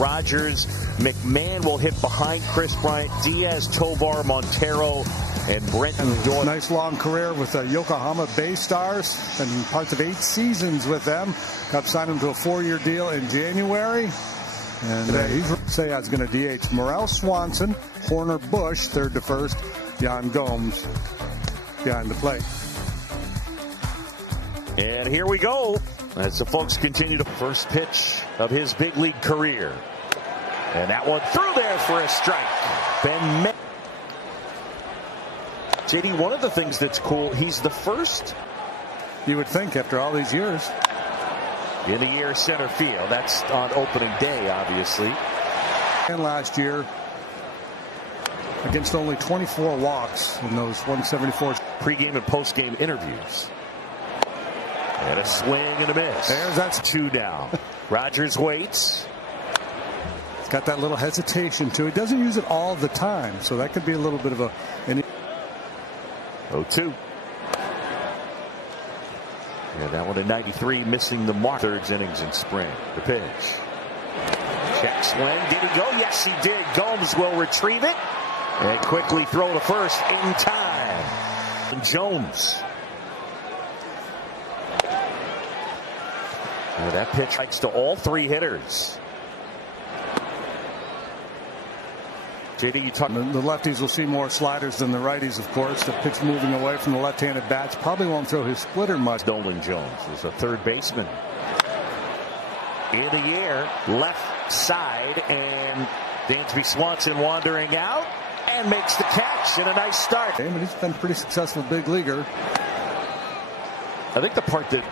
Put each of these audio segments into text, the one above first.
Rogers. McMahon will hit behind Chris Bryant. Diaz, Tovar, Montero, and Brenton Doyle. Nice long career with the Yokohama Bay Stars and parts of 8 seasons with them. Cubs signed him to a 4-year deal in January. And he's going to DH Morel Swanson, Horner Bush, third to first, Jan Gomes behind the plate. And here we go as the folks continue to first pitch of his big league career. And that one through there for a strike. Ben JD, one of the things that's cool, he's the first. You would think after all these years. In the air center field. That's on opening day, obviously. And last year, against only 24 walks in those 174 pregame and postgame interviews. And a swing and a miss. That's 2 down. Rogers waits. It's got that little hesitation too. He doesn't use it all the time, so that could be a little bit of a. 0-2. Yeah, that one in 93, missing the mark. Third innings in spring. The pitch. Check swing. Did he go? Yes, he did. Gomes will retrieve it and quickly throw to first in time. And Jones. Yeah, that pitch strikes to all 3 hitters. JD, you talk. The lefties will see more sliders than the righties, of course. The pitch moving away from the left-handed bats probably won't throw his splitter much. Nolan Jones is a third baseman. In the air, left side, and Dansby Swanson wandering out and makes the catch and a nice start. But he's been a pretty successful big leaguer. I think the part that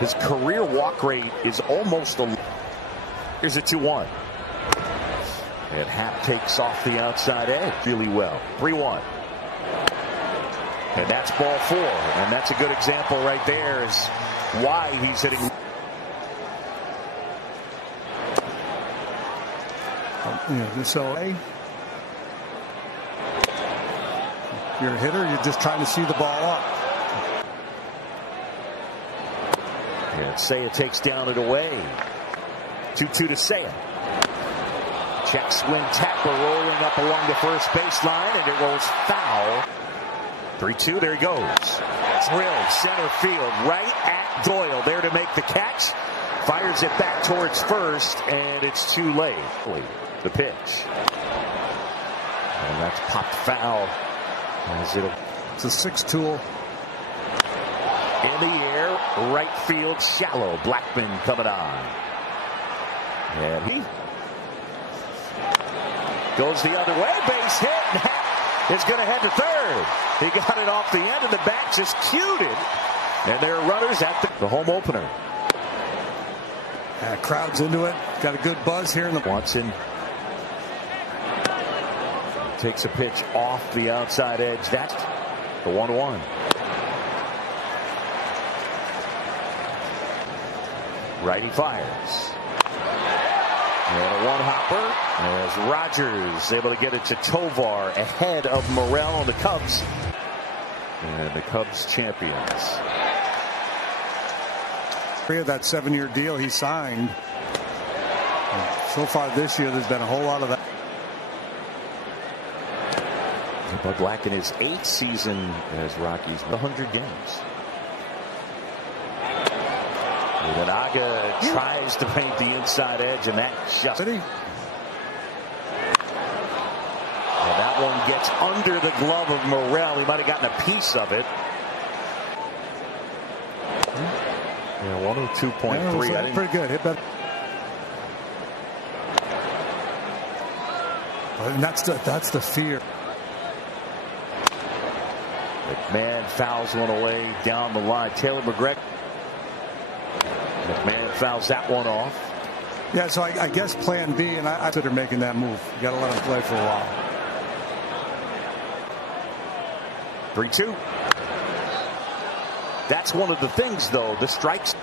his career walk rate is almost a. Here's a 2-1. And Happ takes off the outside edge really well. 3-1. And that's ball 4. And that's a good example right there is why he's hitting. So you're a hitter, you're just trying to see the ball up. And Seiya takes down and away. 2-2 to Seiya. Check swing, Tapper rolling up along the first baseline, and it rolls foul. 3-2, there he goes. Drilled center field, right at Doyle, there to make the catch. Fires it back towards first, and it's too late. The pitch. And that's popped foul. It's a 6-tool. In the air, right field, shallow. Blackman coming on. And he goes the other way, base hit. Is going to head to third. He got it off the end, and the bat just cued it. And there are runners at the home opener. Crowd's into it. Got a good buzz here in the. Watson takes a pitch off the outside edge. That's the 1-1. Righty fires. And a one-hopper as Rogers able to get it to Tovar ahead of Morel on the Cubs. And the Cubs champions. That 7-year deal he signed. So far this year, there's been a whole lot of that. Bud Black in his 8th season as Rockies, 100 games. And Aga tries to paint the inside edge, and that just. And that one gets under the glove of Morel. He might have gotten a piece of it. Yeah, 102.3. Yeah, pretty good. Hit better. And that's the fear. McMahon fouls one away down the line. Taylor McGregor. McMahon fouls that one off. Yeah, so I guess plan B, and I consider making that move. You got to let him play for a while. 3-2. That's one of the things, though. The strikes.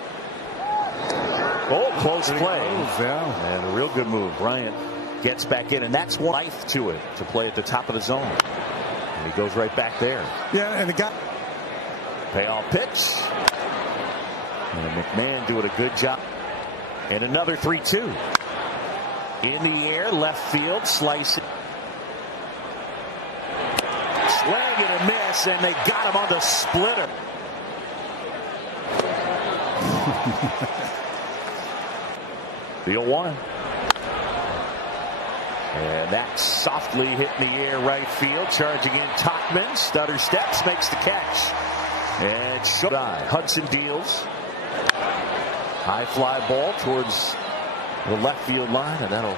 Oh, close play. Yeah. And a real good move. Bryant gets back in, and that's one life to it to play at the top of the zone. And he goes right back there. Yeah, and it got. Payoff pitch. And McMahon doing a good job. And another 3-2. In the air, left field, slice it. Swing and a miss, and they got him on the splitter. The 0-1. And that softly hit in the air right field. Charging in Tachman. Stutter steps, makes the catch. And Hudson deals. High fly ball towards the left field line, and that'll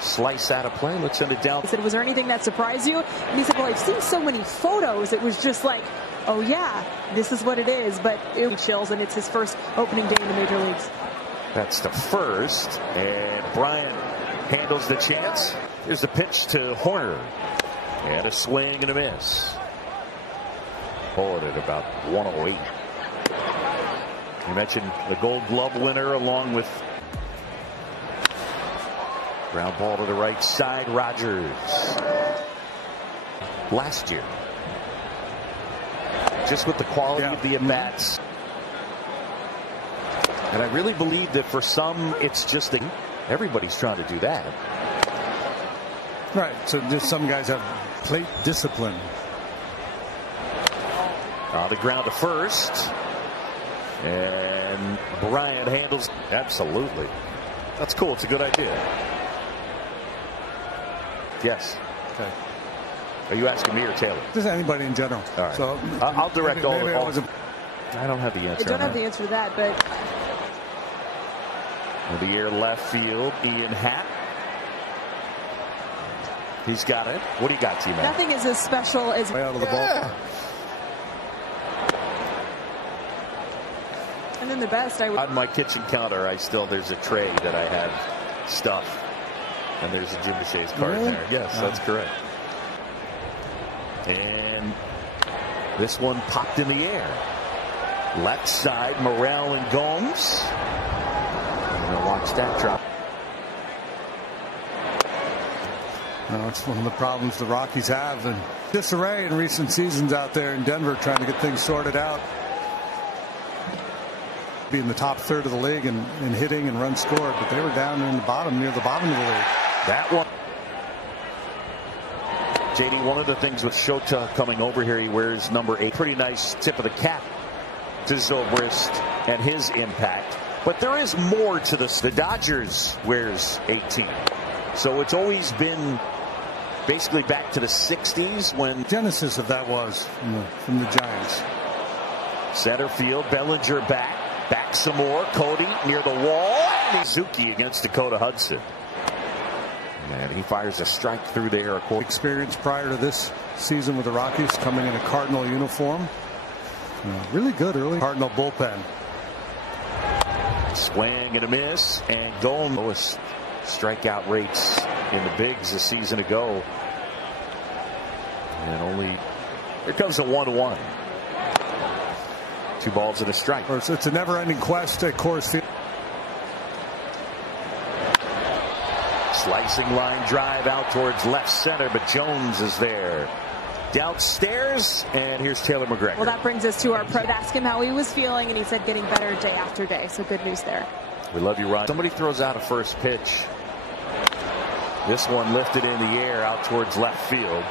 slice out of play. Let's send it down. He said, was there anything that surprised you? And he said, well, I've seen so many photos. It was just like, oh, yeah, this is what it is. But it chills, and it's his first opening day in the major leagues. That's the first. And Bryant handles the chance. Here's the pitch to Horner. And a swing and a miss. Pulled it about 108. You mentioned the Gold Glove winner along with ground ball to the right side. Rogers last year, just with the quality of the at-bats. And I really believe that for some it's just that everybody's trying to do that. Right. So just some guys have plate discipline. The ground to first. And Bryant handles. Absolutely. That's cool. It's a good idea. Yes. Okay. Are you asking me or Taylor? Just anybody in general. All right. So I'll direct all. I don't have the answer. I don't have the answer to that, but. In the air left field, Ian Happ. He's got it. What do you got, T-Man? Nothing is as special as. Way out of the ball. And then the best, on my kitchen counter, there's a tray that I have stuff, and there's a Jim Bechet's card in there. Yes, that's correct. And this one popped in the air. Left side, Morel and Gomes. And watch that drop. It's one of the problems the Rockies have, and disarray in recent seasons out there in Denver, trying to get things sorted out. Be in the top third of the league in hitting and runs scored, but they were down in the bottom, near the bottom of the league. That one. JD, one of the things with Shota coming over here, he wears number 8. Pretty nice tip of the cap to Zobrist and his impact. But there is more to this. The Dodgers wears 18. So it's always been basically back to the 60s when genesis of that was from the Giants. Center field, Bellinger back some more. Cody near the wall. Mizuki against Dakota Hudson. And he fires a strike through there. Experience prior to this season with the Rockies, coming in a Cardinal uniform. Really good early Cardinal bullpen. Swing and a miss, and Gomes. Lowest strikeout rates in the bigs a season ago. And here comes a 1-1. 2 balls and a strike. It's a never-ending quest at Coors Field. Slicing line drive out towards left center, but Jones is there. Downstairs, and here's Taylor McGregor. Well, that brings us to our pro. Ask him how he was feeling, and he said getting better day after day. So good news there. We love you, Ron. Somebody throws out a first pitch. This one lifted in the air out towards left field.